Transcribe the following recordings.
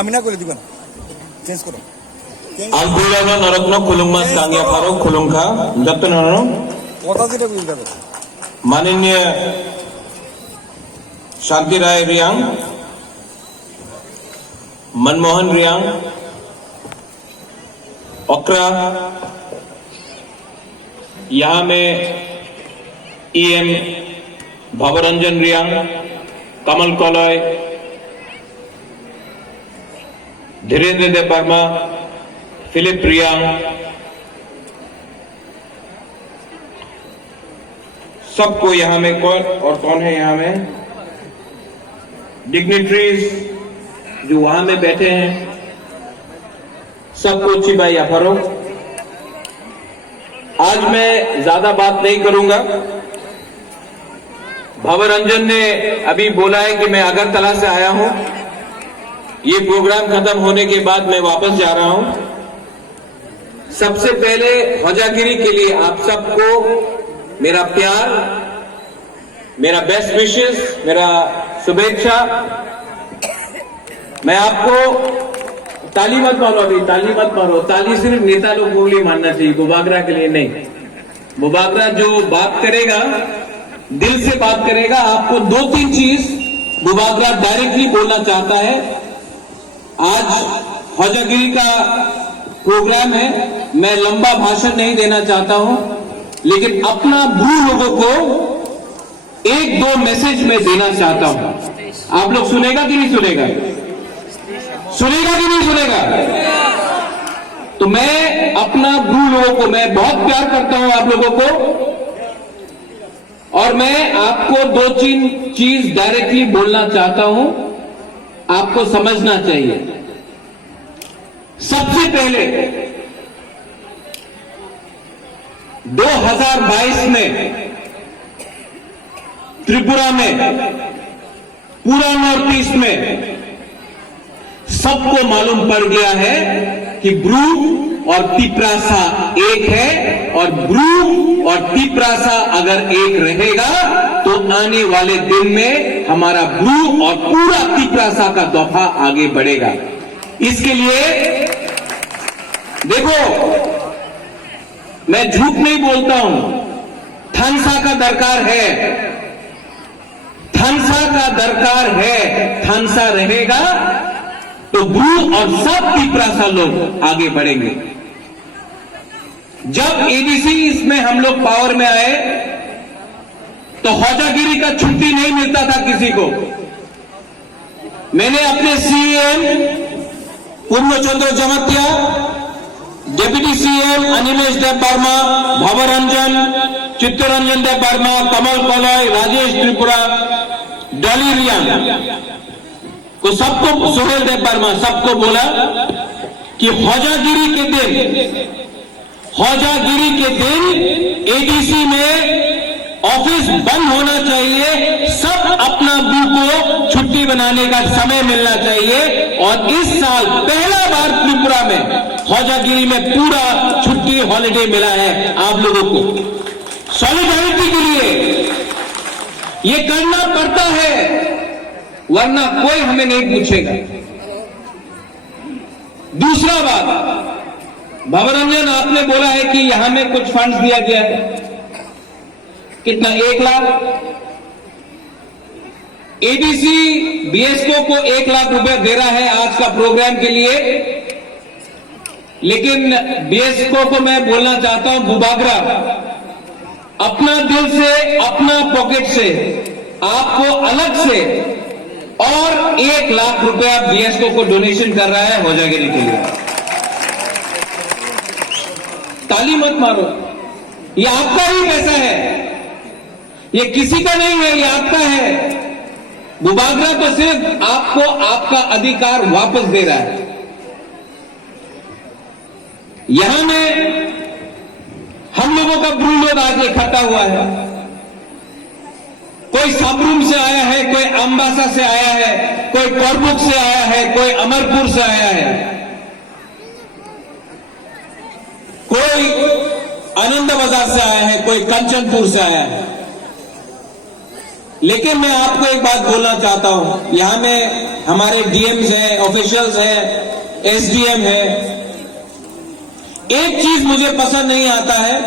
আমি না করে দিবেন চেঞ্জ করো আলবুলানো নরত্ন খুলুংমাস কাঙ্গিয়া ফারো খুলুংখা যত্ন নরো কথা যেটা বুঝতে হবে माननीय शांति राय रियांग, मनमोहन रियांग, ओकरा, यहाँ में EM भवरंजन रियांग, कमल कॉलॉय, धीरेन्द्र देव वर्मा, फिलिप रियांग, सबको यहां में कौन है यहां में डिग्निटरीज जो वहां में बैठे हैं सबको चिबाई अफरो। आज मैं ज्यादा बात नहीं करूंगा। भवरंजन ने अभी बोला है कि मैं अगरतला से आया हूं, ये प्रोग्राम खत्म होने के बाद मैं वापस जा रहा हूं। सबसे पहले ख्वाजागिरी के लिए आप सबको मेरा प्यार, मेरा बेस्ट विशेस, मेरा शुभेच्छा। मैं आपको ताली मत मारो, अभी ताली मत मारो, ताली सिर्फ नेता लोग को लिए मानना चाहिए, बुबागरा के लिए नहीं। बुबागरा जो बात करेगा दिल से बात करेगा। आपको 2-3 चीज बुबागरा डायरेक्टली बोलना चाहता है। आज ख्वाजागिरी का प्रोग्राम है, मैं लंबा भाषण नहीं देना चाहता हूं, लेकिन अपना ब्रू लोगों को 1-2 मैसेज में देना चाहता हूं। आप लोग सुनेगा कि नहीं सुनेगा? सुनेगा कि नहीं सुनेगा? तो मैं अपना ब्रू लोगों को, मैं बहुत प्यार करता हूं आप लोगों को, और मैं आपको 2-3 चीज डायरेक्टली बोलना चाहता हूं, आपको समझना चाहिए। सबसे पहले 2022 में त्रिपुरा में, पूरा नॉर्थ ईस्ट में सबको मालूम पड़ गया है कि ब्रू और तिपरासा एक है, और ब्रू और तिपरासा अगर एक रहेगा तो आने वाले दिन में हमारा ब्रू और पूरा तिपरासा का दफा आगे बढ़ेगा। इसके लिए देखो, मैं झूठ नहीं बोलता हूं, थानसा का दरकार है, थानसा का दरकार है। थानसा रहेगा तो ब्रू और सब तिपरासा लोग आगे बढ़ेंगे। जब एडीसी इसमें हम लोग पावर में आए तो ख्वाजागिरी का छुट्टी नहीं मिलता था किसी को। मैंने अपने सीएम पूर्णचंद्र जमतिया, डेप्यूटी सीएम अनिमेश देव वर्मा, भवरंजन, चित्तरंजन देव वर्मा, कमल कॉलॉय, राजेश त्रिपुरा, डॉली रियांग को, सबको, सुहेल देव वर्मा, सबको बोला कि ख्वाजागिरी के दिन एडीसी में ऑफिस बंद होना चाहिए, सब अपना ब्रू को छुट्टी बनाने का समय मिलना चाहिए। और इस साल पहला बार त्रिपुरा में ख्वाजागिरी में पूरा छुट्टी हॉलिडे मिला है आप लोगों को। सॉलिडारिटी के लिए ये करना पड़ता है, वरना कोई हमें नहीं पूछेगा। दूसरा बात, भवरंजन आपने बोला है कि यहां में कुछ फंड्स दिया गया है, कितना? 1 लाख। एडीसी बीएसको को 1 लाख रुपए दे रहा है आज का प्रोग्राम के लिए, लेकिन बीएसको को मैं बोलना चाहता हूं, बुबागरा अपना दिल से, अपना पॉकेट से आपको अलग से और 1 लाख रुपया बीएसको को डोनेशन कर रहा है ख्वाजागिरी के लिए। ताली मत मारो, ये आपका ही पैसा है, ये किसी का नहीं है, ये आपका है। बुबागरा तो सिर्फ आपको आपका अधिकार वापस दे रहा है। यहां में हम लोगों का ब्रू लोग आज इकट्ठा हुआ है। कोई साबरूम से आया है, कोई अंबासा से आया है, कोई कोरबुक से आया है, कोई अमरपुर से आया है, कोई आनंद बाजार से आया है, कोई कंचनपुर से आया है। लेकिन मैं आपको एक बात बोलना चाहता हूं, यहां में हमारे डीएम्स हैं, ऑफिशियल्स हैं, एसडीएम है। एक चीज मुझे पसंद नहीं आता है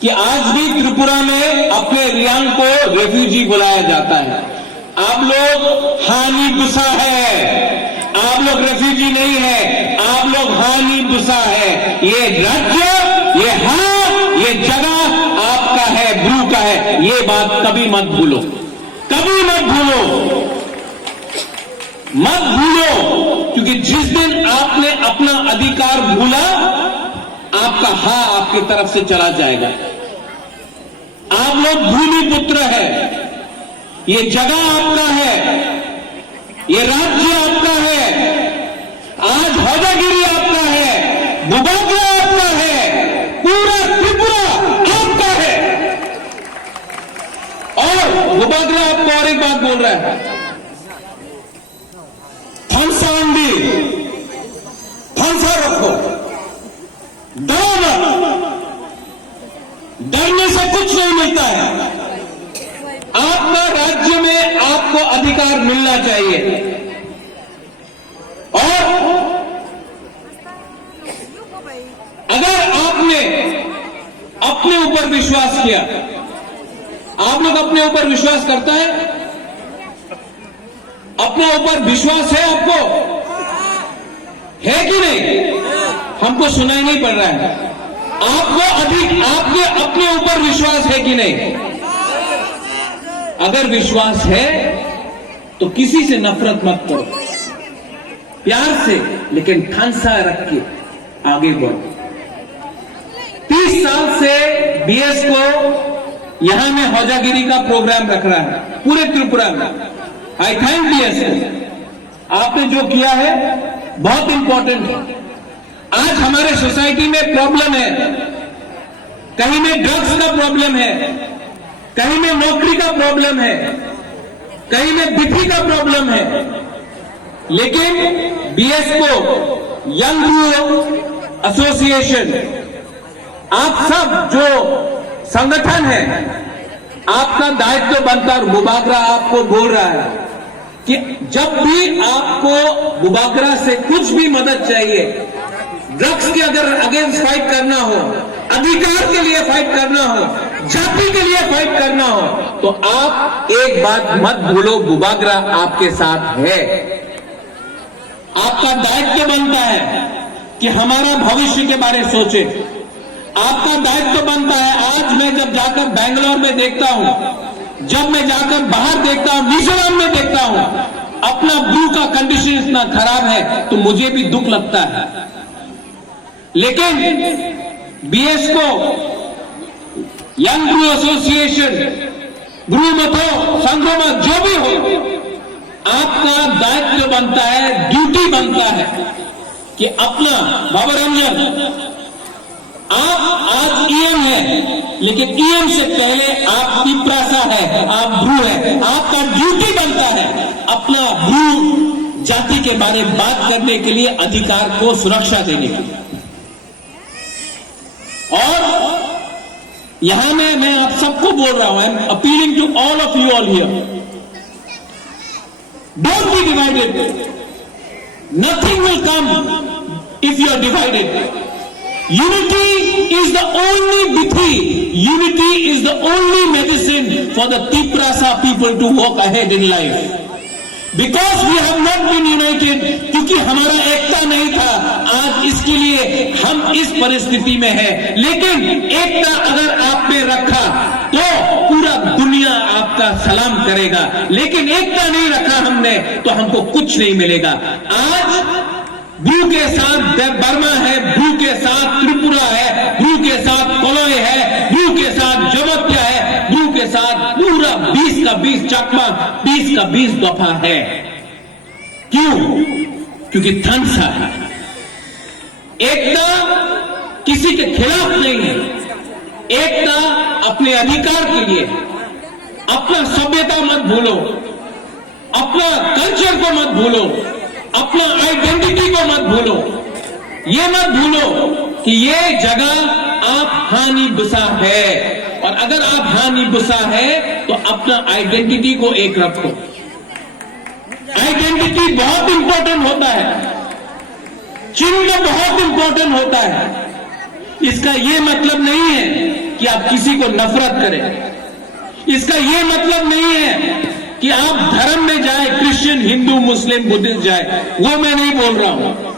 कि आज भी त्रिपुरा में अपने रियांग को रेफ्यूजी बुलाया जाता है। आप लोग हानि बुसा है, आप लोग रेफ्यूजी नहीं है, आप लोग हानि बुसा है। ये राज्य, ये ये जगह आपका है, ब्रू का है। ये बात कभी मत भूलो, कभी मत भूलो, मत भूलो, क्योंकि जिस दिन आपने अपना अधिकार भूला, आपका हाँ आपकी तरफ से चला जाएगा। आप लोग भूमि पुत्र है, ये जगह आपका है, ये राज्य आपका है, आज हौजागिरी आपका है, बुबागरा आपका है, पूरा त्रिपुरा आपका है। और बुबागरा आपको और एक बात बोल रहा है, फंसा रखो, डरो मत, डरने से कुछ नहीं मिलता है। आपका राज्य में आपको अधिकार मिलना चाहिए। और अगर आपने अपने ऊपर विश्वास किया, आप लोग अपने ऊपर विश्वास करता है, अपने ऊपर विश्वास है आपको, है कि नहीं? हमको सुनाई नहीं पड़ रहा है। आपको आपके अपने ऊपर विश्वास है कि नहीं? अगर विश्वास है तो किसी से नफरत मत करो, प्यार से लेकिन ठानसा रख के आगे बढ़ो। 30 साल से बीएस को यहां में हौजागिरी का प्रोग्राम रख रहा है पूरे त्रिपुरा में। आई थैंक बीएस को, आपने जो किया है बहुत इंपॉर्टेंट है। आज हमारे सोसाइटी में प्रॉब्लम है, कहीं में ड्रग्स का प्रॉब्लम है, कहीं में नौकरी का प्रॉब्लम है, कहीं में बिक्री का प्रॉब्लम है। लेकिन बीएस को, यंग ब्रू एसोसिएशन, आप सब जो संगठन है, आपका दायित्व बनता है। बुबागरा आपको बोल रहा है कि जब भी आपको बुबागरा से कुछ भी मदद चाहिए, ड्रग्स के अगर अगेंस्ट फाइट करना हो, अधिकार के लिए फाइट करना हो, जाति के लिए फाइट करना हो, तो आप एक बात मत भूलो, बुबागरा आपके साथ है। आपका दायित्व बनता है कि हमारा भविष्य के बारे में सोचे। आपका दायित्व बनता है। आज मैं जब जाकर बेंगलोर में देखता हूं, जब मैं जाकर बाहर देखता हूं, मिजोरम में देखता हूं, अपना ब्रू का कंडीशन इतना खराब है तो मुझे भी दुख लगता है। लेकिन बीएस को, यंग ब्रू एसोसिएशन, ब्रू मत हो, संघ मत, जो भी हो, आपका दायित्व बनता है, ड्यूटी बनता है कि अपना बाबा रंजन, आप आज ईएम है, लेकिन ईएम से पहले आप पिपरासा है, आप ब्रू है। आपका ड्यूटी बनता है अपना ब्रू जाति के बारे में बात करने के लिए, अधिकार को सुरक्षा देने के लिए। और यहां में मैं आप सबको बोल रहा हूं, I am appealing to all of you all here, don't be divided, nothing will come if you are divided. Unity is the only Bithi, unity is the only medicine for the Tiprasa people to walk ahead in life. Because we have not been united, क्योंकि हमारा एकता नहीं था, आज इसके लिए हम इस परिस्थिति में हैं। लेकिन एकता अगर आप में रखा तो पूरा दुनिया आपका सलाम करेगा, लेकिन एकता नहीं रखा हमने तो हमको कुछ नहीं मिलेगा। आज ब्रू के साथ बर्मा है, ब्रू के साथ त्रिपुरा है, ब्रू के साथ कोलोय है, ब्रू के साथ जमत्या है, ब्रू के साथ पूरा 20 का 20 चकमा, 20 का 20 दफा है। क्यों? क्योंकि थनसा है। एकता किसी के खिलाफ नहीं है, एकता अपने अधिकार के लिए। अपना सभ्यता मत भूलो, अपना कल्चर को मत भूलो, अपना आइडेंटिटी को मत भूलो। ये मत भूलो कि ये जगह आप हानि बुसा है, और अगर आप हानि गुस्सा है तो अपना आइडेंटिटी को एक रखो। आइडेंटिटी बहुत इंपॉर्टेंट होता है, चिन्ह बहुत इंपॉर्टेंट होता है। इसका यह मतलब नहीं है कि आप किसी को नफरत करें। इसका यह मतलब नहीं है कि आप धर्म में जाए, क्रिश्चियन, हिंदू, मुस्लिम, बुद्धिस्ट जाए, वो मैं नहीं बोल रहा हूं।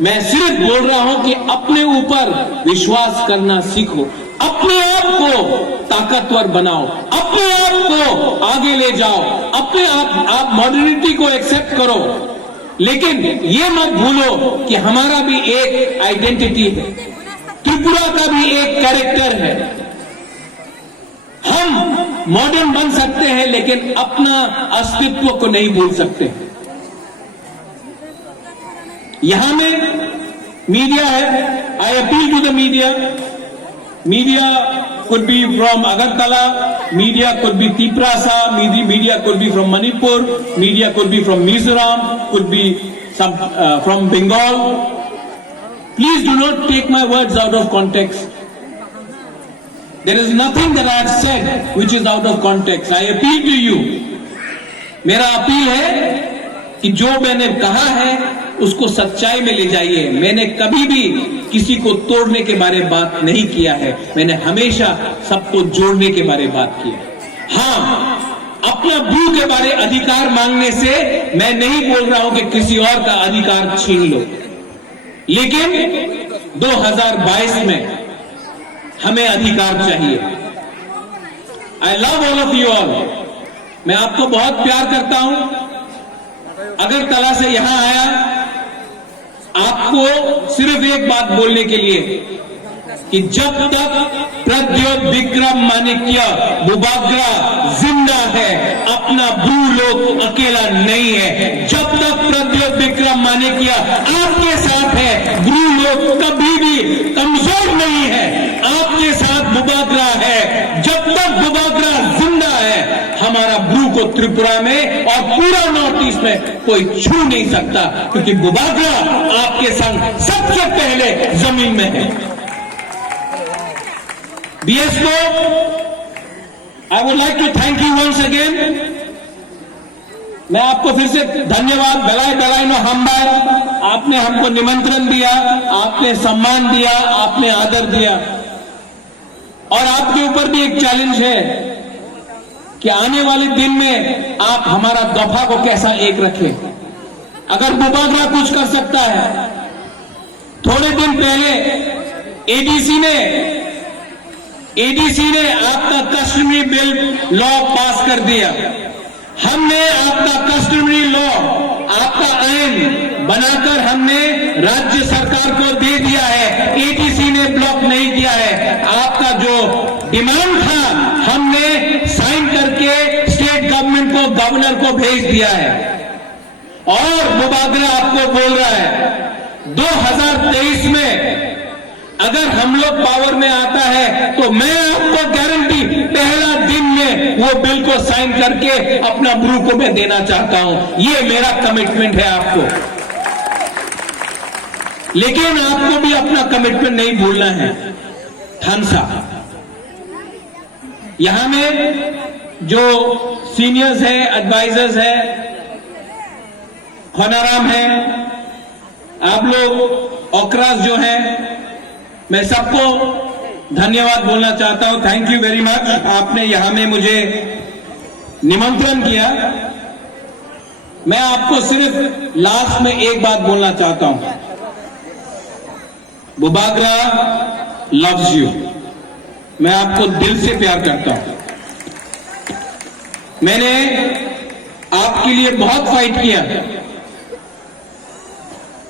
मैं सिर्फ बोल रहा हूं कि अपने ऊपर विश्वास करना सीखो, अपने आप को ताकतवर बनाओ, अपने आप को आगे ले जाओ, अपने आप मॉडर्निटी को एक्सेप्ट करो, लेकिन ये मत भूलो कि हमारा भी एक आइडेंटिटी है, त्रिपुरा का भी एक कैरेक्टर है। हम मॉडर्न बन सकते हैं लेकिन अपना अस्तित्व को नहीं भूल सकते। यहां में मीडिया है, I appeal to the media. Media could be from Agartala, media could be Tiprasa, media could be from Manipur, media could be from Mizoram, could be some from Bengal. Please do not take my words out of context. There is nothing that I have said which is out of context. I appeal to you. मेरा appeal है कि जो मैंने कहा है उसको सच्चाई में ले जाइए। मैंने कभी भी किसी को तोड़ने के बारे में बात नहीं किया है, मैंने हमेशा सबको जोड़ने के बारे में बात की है। हाँ, अपना ब्रू के बारे अधिकार मांगने से मैं नहीं बोल रहा हूं कि किसी और का अधिकार छीन लो, लेकिन 2022 में हमें अधिकार चाहिए। I love all of you all. मैं आपको बहुत प्यार करता हूं। अगरतला से यहां आया आपको सिर्फ एक बात बोलने के लिए कि जब तक प्रद्योत विक्रम माणिक्य बुबाग्रा जिंदा है, अपना ब्रू लोग अकेला नहीं है। जब तक प्रद्योत विक्रम माणिक्य आपके साथ है, ब्रू लोग कभी भी कमजोर नहीं है, आपके साथ बुबाग्रा है। जब तक बुबाग्रा जिंदा है, हमारा ब्रू को त्रिपुरा में और पूरा नॉर्थ ईस्ट में कोई छू नहीं सकता, क्योंकि बुबाग्रा आपके संग सबसे पहले जमीन में है। BSO, I would like to thank you once again. मैं आपको फिर से धन्यवाद। बेलाई बेलाई नो हम्बार, आपने हमको निमंत्रण दिया, आपने सम्मान दिया, आपने आदर दिया। और आपके ऊपर भी एक चैलेंज है कि आने वाले दिन में आप हमारा दफा को कैसा एक रखें। अगर बुबाग्रा कुछ कर सकता है, थोड़े दिन पहले एडीसी ने आपका कस्टमरी बिल लॉ पास कर दिया। हमने आपका कस्टमरी लॉ, आपका आइन बनाकर हमने राज्य सरकार को दे दिया है। एडीसी ने ब्लॉक नहीं किया है। आपका जो डिमांड था हमने साइन करके स्टेट गवर्नमेंट को, गवर्नर को भेज दिया है। और बुबाग्रा आपको बोल रहा है 2023 में अगर हम लोग पावर में आता है तो मैं आपको गारंटी पहला दिन में वो बिल को साइन करके अपना ब्रू को मैं देना चाहता हूं। ये मेरा कमिटमेंट है आपको। लेकिन आपको भी अपना कमिटमेंट नहीं भूलना है। थानसा, यहां में जो सीनियर्स है, एडवाइजर्स है, खनाराम है, आप लोग ओकरास जो है, मैं सबको धन्यवाद बोलना चाहता हूं। Thank you very much. आपने यहां में मुझे निमंत्रण किया। मैं आपको सिर्फ लास्ट में एक बात बोलना चाहता हूं। बुबाग्रा लव्स यू। मैं आपको दिल से प्यार करता हूं। मैंने आपके लिए बहुत फाइट किया।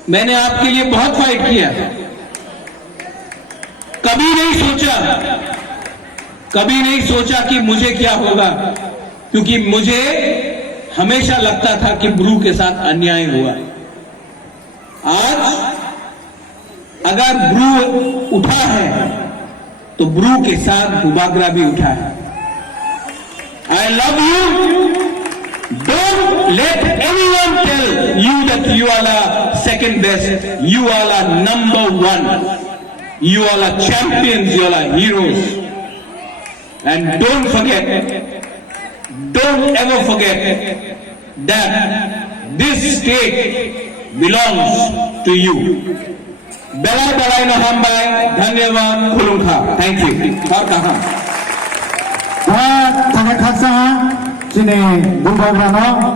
मैंने आपके लिए बहुत फाइट किया। कभी नहीं सोचा कि मुझे क्या होगा, क्योंकि मुझे हमेशा लगता था कि ब्रू के साथ अन्याय हुआ। आज अगर ब्रू उठा है तो ब्रू के साथ बुबाग्रा भी उठा है। I love you. Don't let anyone tell you that you are the second best. You are the number 1। You all are champions, you all are heroes. and don't ever forget that this state belongs to you. Belai belai na hambai, dhanyawad, khulungkha. Thank you. Har kaha. 자, 장애 탁상 진행 문박으로